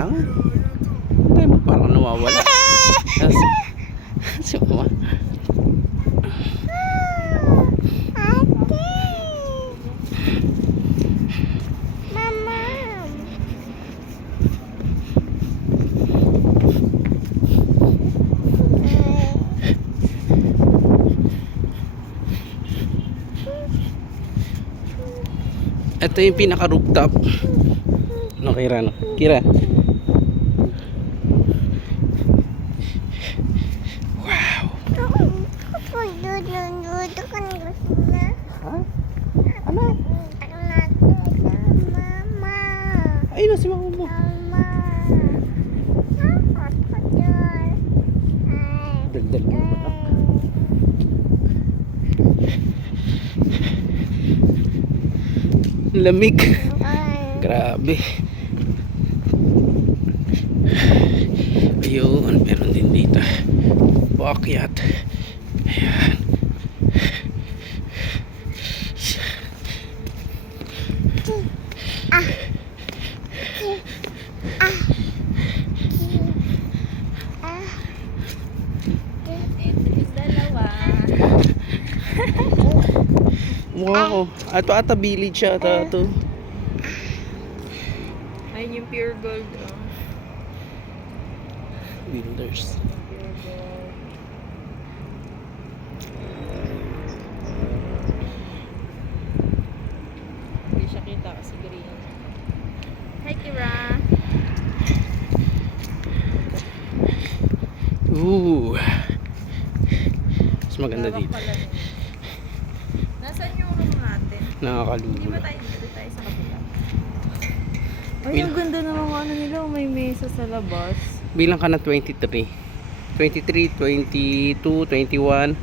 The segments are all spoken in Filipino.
lang. Hindi mo parang nawawala. Si mama. Ito yung pinaka rooftop. No, Kira, no? Kira. Wow. Ha? Ano? Ayun na si mama mo. Daldal mo naman ako. Lamig. Grabe. Ayun, meron din dito paakyat. Ayan. Wow, ato ata village siya ata to. Ayun yung pure gold. Oh. Builders. Pure gold. Hindi siya kita kasi green. Hi, Kira. Ooh. Mas maganda Lawak dito. pala nun. Nasaan yung room natin? Hindi Nakakalula. ba tayo dito tayo sa kapila? Ay, ang ganda ng mga ano nila. May mesa sa labas. Bilang ka na 23. 23, 22, 21.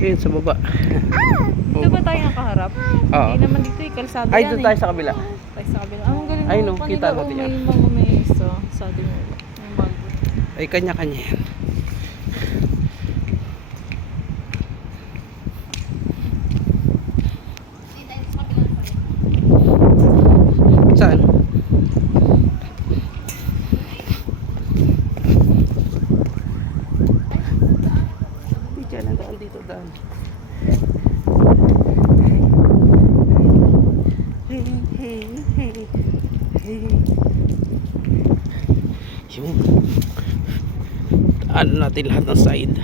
Ayun sa baba. Dito ba tayo nakaharap? Oo. Hindi naman dito eh. Kalsada Ay, yan doon eh. tayo sa kabila. Tayo sa kabila. Ang galing Ay, mo. no, kita natin yan. May mga mesa sa atin mo. Yung bago. Ay, kanya-kanya yan. Saan? Hindi dyan, ang daan dito, daan. Hey, hey, hey, hey. Yun. Ano natin lahat ng side.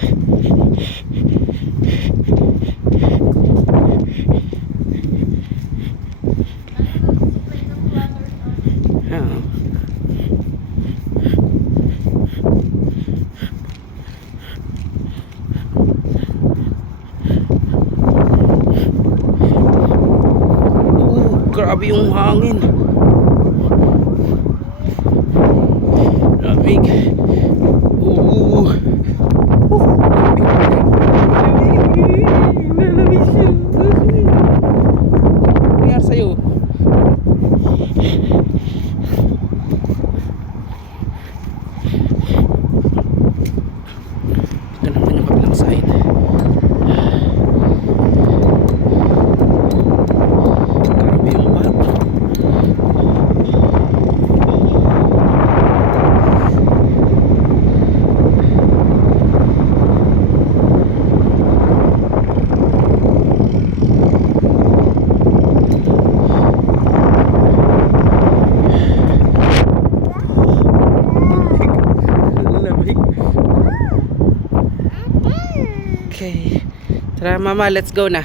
Ah. Grabe yung hangin. Lamig. Lalamig siya. Nangyari sa'yo. Ito naman yung kabilang side. Grabe yung map. Lamig. Okay. Tara mama, let's go na.